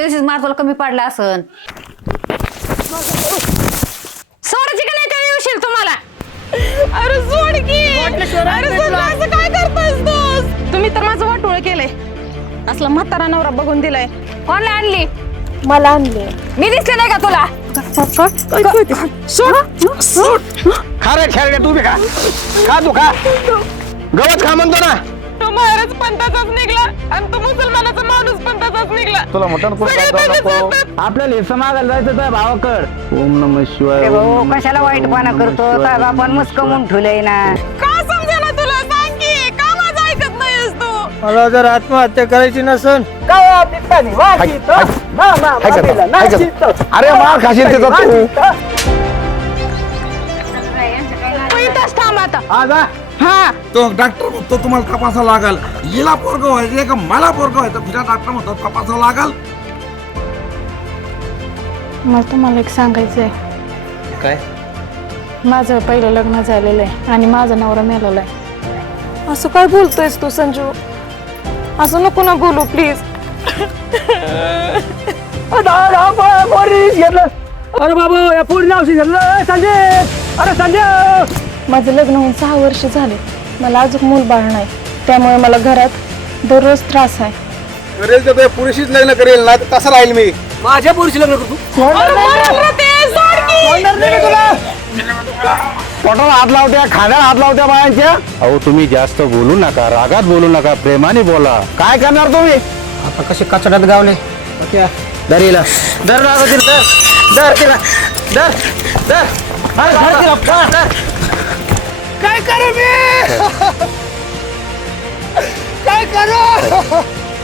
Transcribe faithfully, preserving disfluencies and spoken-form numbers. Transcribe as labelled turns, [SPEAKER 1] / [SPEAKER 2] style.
[SPEAKER 1] दिवशीच मार तुला कमी पडला असन. सोडायची का नाही काय येशील तुम्हाला.
[SPEAKER 2] अरे सोड की. अरे सोड, असं काय करतोयस तू? तुम्ही तर माझं वाटोळ केलंय. असला म्हातारा नवरा बघून दिलाय.
[SPEAKER 1] कोणला आणली?
[SPEAKER 2] मला आणले.
[SPEAKER 1] मी दिसले नाही का तुला?
[SPEAKER 2] सोड सोड.
[SPEAKER 3] खा रे खेळ तू बी खा. खा तू खा. गवत खा म्हणतो ना.
[SPEAKER 2] तो महाराज पंथाचाच निघला आणि तो मुसलमानाचा माणूस पंथाचाच निघला.
[SPEAKER 3] तुला मोठं नको. आपल्याला हिस्सा मागायला जायचं त्या भावाकड. ओम नमः शिवाय.
[SPEAKER 1] भाऊ कशाला वाईटपणा करतो? काय बापान मस्त कमवून ठेवलंय ना.
[SPEAKER 2] का समजेना तुला? सांग की का माझं ऐकत नाहीस तू?
[SPEAKER 4] मला जर आत्महत्या करायची नसन
[SPEAKER 3] अरे मार खाशील त्याचा तू.
[SPEAKER 2] इथंच थांब आता.
[SPEAKER 3] हा जा.
[SPEAKER 2] हा
[SPEAKER 5] तो डॉक्टर म्हणतो तुम्हाला तपासा लागल. हिला पोरग व्हायचे का मला पोरग व्हायचं? तुझ्या डॉक्टर म्हणतो तपासा लागल.
[SPEAKER 6] मला तुम्हाला एक सांगायचं आहे.
[SPEAKER 3] काय?
[SPEAKER 6] माझं पहिलं लग्न झालेलं आहे आणि माझा नवरा मेलेला आहे. असं काय बोलतोयस तू संजू? असं नको ना बोलू प्लीज.
[SPEAKER 4] अरे बाबा या पुढे नाव घेतलं संजय. अरे संजय
[SPEAKER 6] माझं लग्न होऊन सहा वर्ष झाले. मला अजून मूल बाळ नाही. त्यामुळे मला घरात दररोज त्रास आहे.
[SPEAKER 5] करेल तर पुरुषीच लग्न करेल ना तर तसं राहील मी.
[SPEAKER 4] माझ्या पुरुषी लग्न करतो.
[SPEAKER 3] पोटाला हात लावत्या खाण्याला हात लावत्या बायांच्या. अहो तुम्ही जास्त बोलू नका. रागात बोलू नका. प्रेमाने बोला. काय करणार तुम्ही?
[SPEAKER 4] आता कसे कचड्यात गावले
[SPEAKER 3] दरीला दर लागतील दर दर तिला दर दर
[SPEAKER 4] काय करू मी? काय करू?